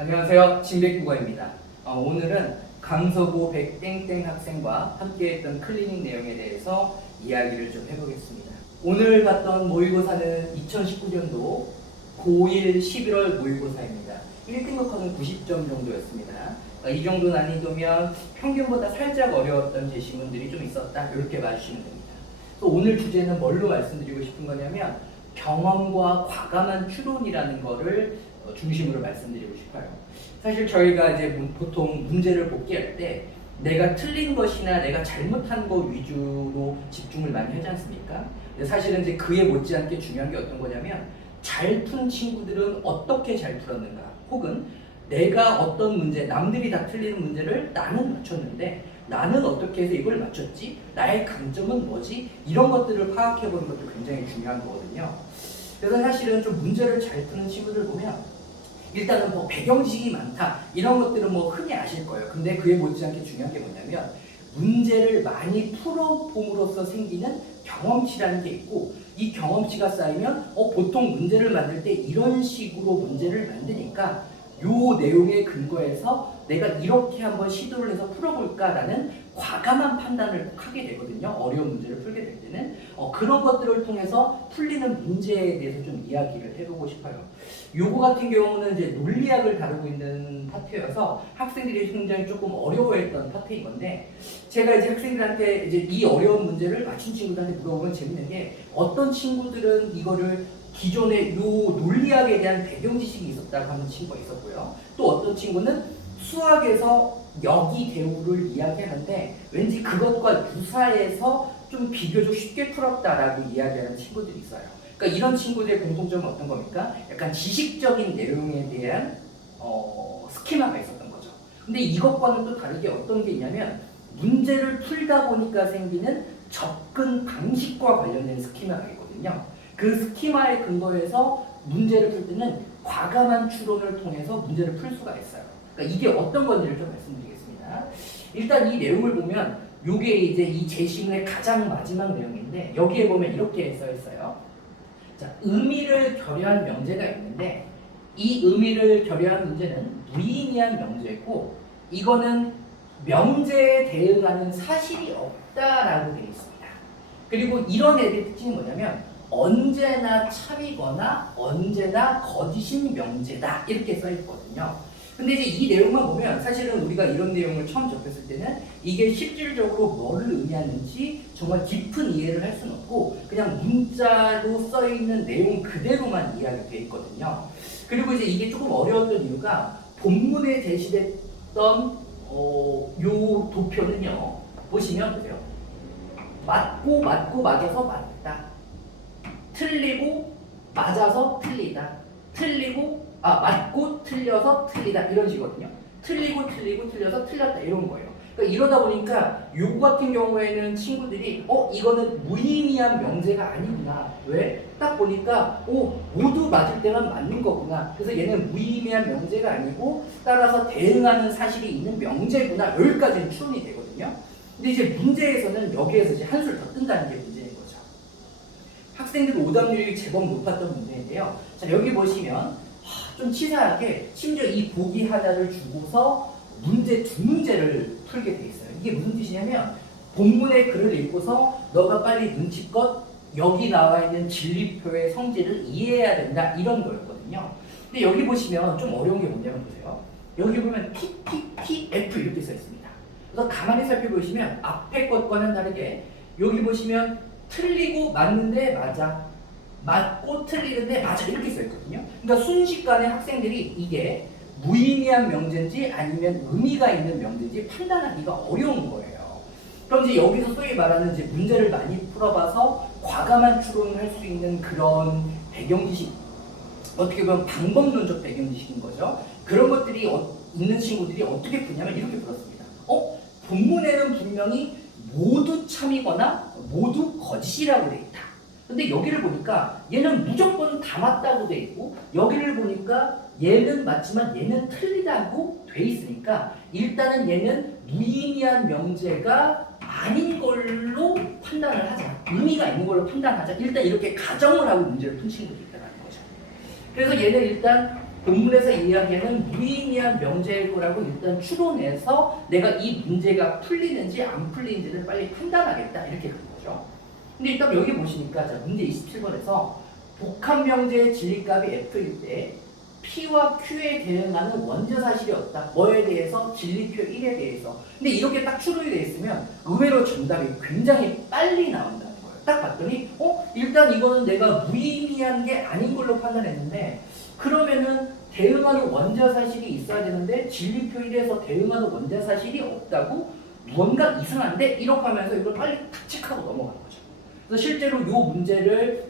안녕하세요. 진백국어입니다. 오늘은 강서구 백땡땡 학생과 함께했던 클리닝 내용에 대해서 이야기를 좀 해보겠습니다. 오늘 봤던 모의고사는 2019년도 고1 11월 모의고사입니다. 1등급하고는 90점 정도였습니다. 이 정도 난이도면 평균보다 살짝 어려웠던 제시문들이 좀 있었다, 이렇게 봐주시면 됩니다. 또 오늘 주제는 뭘로 말씀드리고 싶은 거냐면 경험과 과감한 추론이라는 거를 중심으로 말씀드리고 싶어요. 사실 저희가 이제 보통 문제를 복기할 때 내가 틀린 것이나 내가 잘못한 것 위주로 집중을 많이 하지 않습니까? 근데 사실은 이제 그에 못지않게 중요한 게 어떤 거냐면 잘 푼 친구들은 어떻게 잘 풀었는가, 혹은 내가 어떤 문제, 남들이 다 틀리는 문제를 나는 맞췄는데 나는 어떻게 해서 이걸 맞췄지? 나의 강점은 뭐지? 이런 것들을 파악해보는 것도 굉장히 중요한 거거든요. 그래서 사실은 좀 문제를 잘 푸는 친구들 보면 일단은 뭐 배경지식이 많다, 이런 것들은 뭐 흔히 아실 거예요. 근데 그에 못지않게 중요한 게 뭐냐면 문제를 많이 풀어봄으로써 생기는 경험치라는 게 있고, 이 경험치가 쌓이면 보통 문제를 만들 때 이런 식으로 문제를 만드니까 요 내용에 근거해서 내가 이렇게 한번 시도를 해서 풀어볼까라는 과감한 판단을 하게 되거든요. 어려운 문제를 풀게 될 때는 그런 것들을 통해서 풀리는 문제에 대해서 좀 이야기를 해보고 싶어요. 요거 같은 경우는 이제 논리학을 다루고 있는 파트여서 학생들이 굉장히 조금 어려워했던 파트인 건데, 제가 이제 학생들한테 이제 이 어려운 문제를 맞춘 친구들한테 물어보면 재밌는 게, 어떤 친구들은 이거를 기존에 요 논리학에 대한 배경 지식이 있었다고 하는 친구가 있었고요. 또 어떤 친구는 수학에서 역이 대우를 이야기하는데 왠지 그것과 유사해서 좀 비교적 쉽게 풀었다라고 이야기하는 친구들이 있어요. 그러니까 이런 친구들의 공통점은 어떤 겁니까? 약간 지식적인 내용에 대한 스키마가 있었던 거죠. 근데 이것과는 또 다르게 어떤 게 있냐면 문제를 풀다 보니까 생기는 접근 방식과 관련된 스키마가 있거든요. 그 스키마에 근거해서 문제를 풀 때는 과감한 추론을 통해서 문제를 풀 수가 있어요. 그러니까 이게 어떤 건지를 좀 말씀드리겠습니다. 일단 이 내용을 보면 이게 이제 이 제시문의 가장 마지막 내용인데, 여기에 보면 이렇게 써 있어요. 자, 의미를 결여한 명제가 있는데 이 의미를 결여한 문제는 무의미한 명제고, 이거는 명제에 대응하는 사실이 없다라고 되어 있습니다. 그리고 이런 애들의 특징이 뭐냐면 언제나 참이거나 언제나 거짓인 명제다, 이렇게 써 있거든요. 근데 이제 이 내용만 보면 사실은 우리가 이런 내용을 처음 접했을 때는 이게 실질적으로 뭐를 의미하는지 정말 깊은 이해를 할 수는 없고 그냥 문자로 써 있는 내용 그대로만 이야기되어 있거든요. 그리고 이제 이게 조금 어려웠던 이유가 본문에 제시됐던 요 도표는요, 보시면 보세요. 맞고 맞아서 맞다, 틀리고 맞아서 틀리다, 맞고 틀려서 틀리다, 이런 식이거든요. 틀리고 틀려서 틀렸다, 이런 거예요. 그러니까 이러다 보니까 요거 같은 경우에는 친구들이 이거는 무의미한 명제가 아니구나. 왜? 딱 보니까 모두 맞을 때만 맞는 거구나. 그래서 얘는 무의미한 명제가 아니고 따라서 대응하는 사실이 있는 명제구나. 여기까지는 추론이 되거든요. 근데 이제 문제에서는 여기에서 이제 한술 더 뜬다는 게 문제인 거죠. 학생들 오답률이 제법 높았던 문제인데요. 자, 여기 보시면 좀 치사하게 심지어 이 보기 하나를 주고서 문제 두 문제를 풀게 돼 있어요. 이게 무슨 뜻이냐면 본문의 글을 읽고서 너가 빨리 눈치껏 여기 나와 있는 진리표의 성질을 이해해야 된다, 이런 거였거든요. 근데 여기 보시면 좀 어려운 게 뭐냐면 보세요. 여기 보면 TTTF 이렇게 써 있습니다. 그래서 가만히 살펴보시면 앞에 것과는 다르게 여기 보시면 틀리고 맞는데 맞아, 맞고 틀리는데 맞아, 이렇게 써 있거든요. 그러니까 순식간에 학생들이 이게 무의미한 명제인지 아니면 의미가 있는 명제인지 판단하기가 어려운 거예요. 그럼 이제 여기서 소위 말하는 이제 문제를 많이 풀어봐서 과감한 추론을 할 수 있는 그런 배경지식, 어떻게 보면 방법론적 배경지식인 거죠. 그런 것들이 있는 친구들이 어떻게 푸냐면 이렇게 풀었습니다. 본문에는 분명히 모두 참이거나 모두 거짓이라고 돼 있다. 근데 여기를 보니까 얘는 무조건 다 맞다고 돼 있고, 여기를 보니까 얘는 맞지만 얘는 틀리다고 돼 있으니까 일단은 얘는 무의미한 명제가 아닌 걸로 판단을 하자, 의미가 있는 걸로 판단하자, 일단 이렇게 가정을 하고 문제를 푼 친구들이 있다는 거죠. 그래서 얘는 일단 본문에서 이야기하는 무의미한 명제일 거라고 일단 추론해서 내가 이 문제가 풀리는지 안 풀리는지를 빨리 판단하겠다 이렇게 간 거죠. 근데 일단 여기 보시니까 자 문제 27번에서 복합 명제의 진리값이 f일 때 P와 Q에 대응하는 원저 사실이 없다. 뭐에 대해서? 진리표 1에 대해서. 근데 이렇게 딱 추론이 되어 있으면 의외로 정답이 굉장히 빨리 나온다는 거예요. 딱 봤더니 일단 이거는 내가 무의미한 게 아닌 걸로 판단했는데 그러면은 대응하는 원자 사실이 있어야 되는데 진리표 1에서 대응하는 원자 사실이 없다고? 무언가 이상한데? 이렇게 하면서 이걸 빨리 탁 체크하고 넘어가는 거죠. 그래서 실제로 이 문제를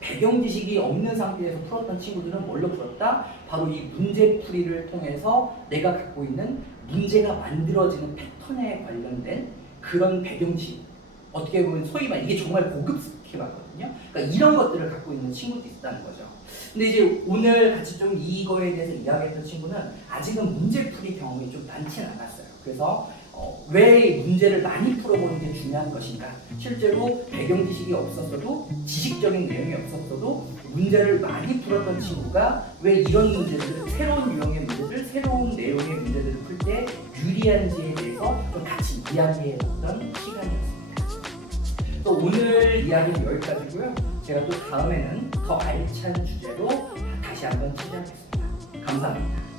배경 지식이 없는 상태에서 풀었던 친구들은 뭘로 풀었다? 바로 이 문제풀이를 통해서 내가 갖고 있는 문제가 만들어지는 패턴에 관련된 그런 배경 지식, 어떻게 보면 소위 말 이게 정말 고급 스키마거든요. 그러니까 이런 것들을 갖고 있는 친구도 있다는 거죠. 근데 이제 오늘 같이 좀 이거에 대해서 이야기했던 친구는 아직은 문제풀이 경험이 좀 많지는 않았어요. 그래서 왜 문제를 많이 풀어보는 게 중요한 것인가? 실제로 배경 지식이 없었어도 지식적인 내용이 없었어도 문제를 많이 풀었던 친구가 왜 이런 문제들, 새로운 유형의 문제들, 새로운 내용의 문제들을 풀 때 유리한지에 대해서 좀 같이 이야기해봤던 시간이었습니다. 또 오늘 이야기는 여기까지고요. 제가 또 다음에는 더 알찬 주제로 다시 한번 찾아뵙겠습니다. 감사합니다.